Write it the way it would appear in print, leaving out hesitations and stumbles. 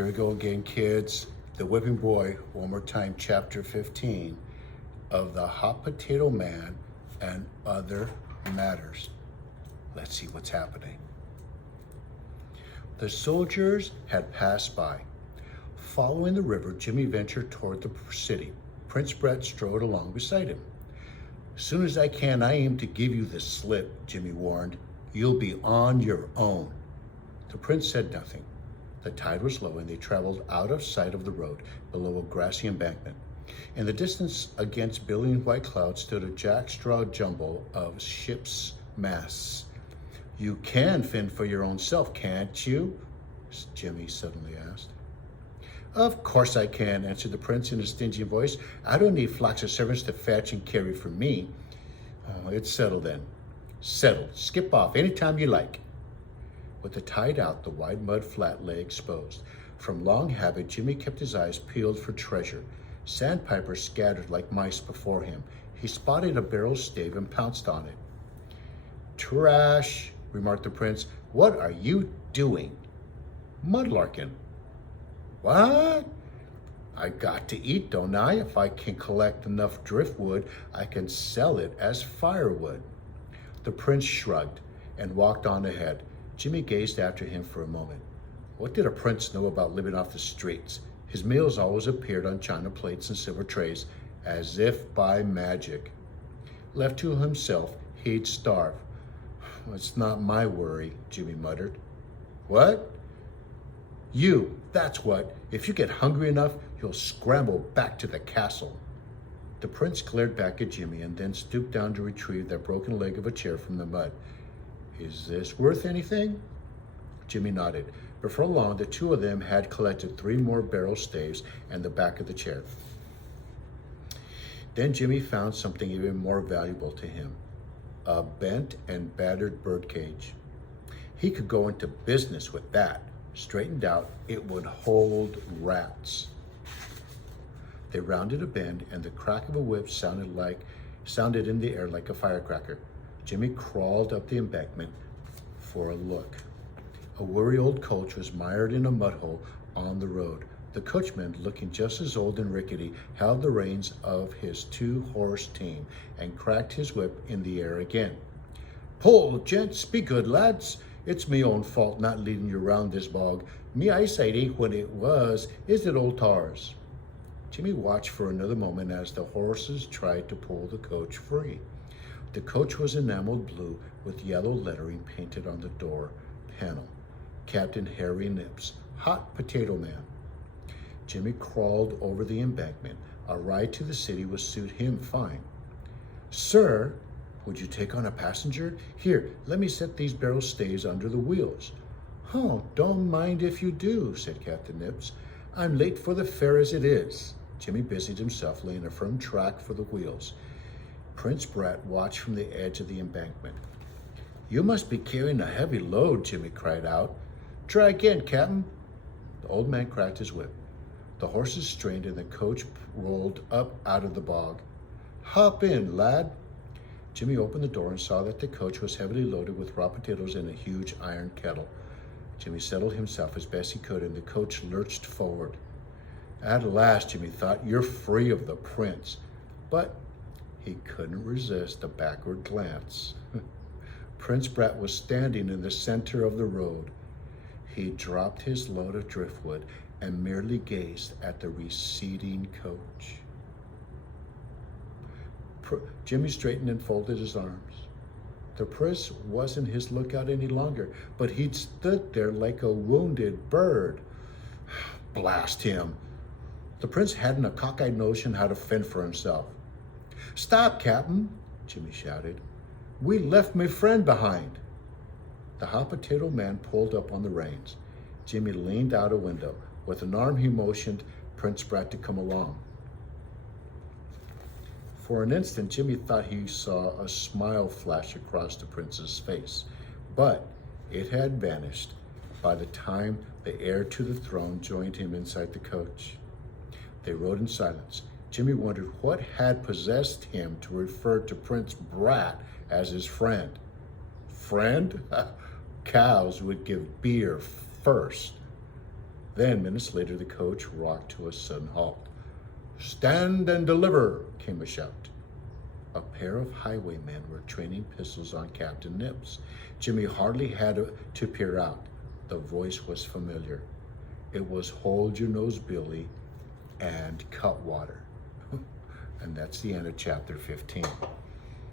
Here we go again, kids. The Whipping Boy, one more time, chapter 15 of the Hot Potato Man and Other Matters. Let's see what's happening. The soldiers had passed by. Following the river, Jimmy ventured toward the city. Prince Brett strode along beside him. As soon as I can, I aim to give you the slip, Jimmy warned. You'll be on your own. The prince said nothing. The tide was low and they traveled out of sight of the road below a grassy embankment. In the distance, against billowing white clouds, stood a jackstraw jumble of ships' masts. You can fend for your own self, can't you? Jimmy suddenly asked. Of course I can, answered the prince in a stingy voice. I don't need flocks of servants to fetch and carry for me. Oh, it's settled then. Settled. Skip off anytime you like. With the tide out, the wide mud flat lay exposed. From long habit, Jimmy kept his eyes peeled for treasure. Sandpipers scattered like mice before him. He spotted a barrel stave and pounced on it. Trash, remarked the prince. What are you doing? Mudlarking. What? I got to eat, don't I? If I can collect enough driftwood, I can sell it as firewood. The prince shrugged and walked on ahead. Jimmy gazed after him for a moment. What did a prince know about living off the streets? His meals always appeared on china plates and silver trays, as if by magic. Left to himself, he'd starve. It's not my worry, Jimmy muttered. What? You, that's what. If you get hungry enough, you'll scramble back to the castle. The prince glared back at Jimmy and then stooped down to retrieve that broken leg of a chair from the mud. Is this worth anything? Jimmy nodded. Before long, the two of them had collected 3 more barrel staves and the back of the chair. Then Jimmy found something even more valuable to him, a bent and battered birdcage. He could go into business with that. Straightened out, it would hold rats. They rounded a bend and the crack of a whip sounded in the air like a firecracker. Jimmy crawled up the embankment for a look. A weary old coach was mired in a mud hole on the road. The coachman, looking just as old and rickety, held the reins of his 2-horse team and cracked his whip in the air again. Pull, gents, be good, lads. It's me own fault not leading you round this bog. Me eyesight ain't what it was, is it, old tars? Jimmy watched for another moment as the horses tried to pull the coach free. The coach was enameled blue with yellow lettering painted on the door panel. Captain Harry Nips, Hot Potato Man. Jimmy crawled over the embankment. A ride to the city would suit him fine. Sir, would you take on a passenger? Here, let me set these barrel staves under the wheels. Oh, don't mind if you do, said Captain Nips. I'm late for the fair as it is. Jimmy busied himself laying a firm track for the wheels. Prince Brett watched from the edge of the embankment. You must be carrying a heavy load, Jimmy cried out. Try again, Captain. The old man cracked his whip. The horses strained and the coach rolled up out of the bog. Hop in, lad. Jimmy opened the door and saw that the coach was heavily loaded with raw potatoes in a huge iron kettle. Jimmy settled himself as best he could and the coach lurched forward. At last, Jimmy thought, you're free of the prince. But he couldn't resist a backward glance. Prince Brett was standing in the center of the road. He dropped his load of driftwood and merely gazed at the receding coach. Jimmy straightened and folded his arms. The prince wasn't his lookout any longer, but he'd stood there like a wounded bird. Blast him! The prince hadn't a cockeyed notion how to fend for himself. Stop, Captain, Jimmy shouted. We left my friend behind. The hot potato man pulled up on the reins. Jimmy leaned out a window. With an arm, he motioned Prince Brett to come along. For an instant, Jimmy thought he saw a smile flash across the prince's face, but it had vanished by the time the heir to the throne joined him inside the coach. They rode in silence. Jimmy wondered what had possessed him to refer to Prince Brat as his friend. Friend? Cows would give beer first. Then, minutes later, the coach rocked to a sudden halt. "Stand and deliver," came a shout. A pair of highwaymen were training pistols on Captain Nips. Jimmy hardly had to peer out. The voice was familiar. It was "Hold Your Nose, Billy," and "Cut Water." And that's the end of chapter 15.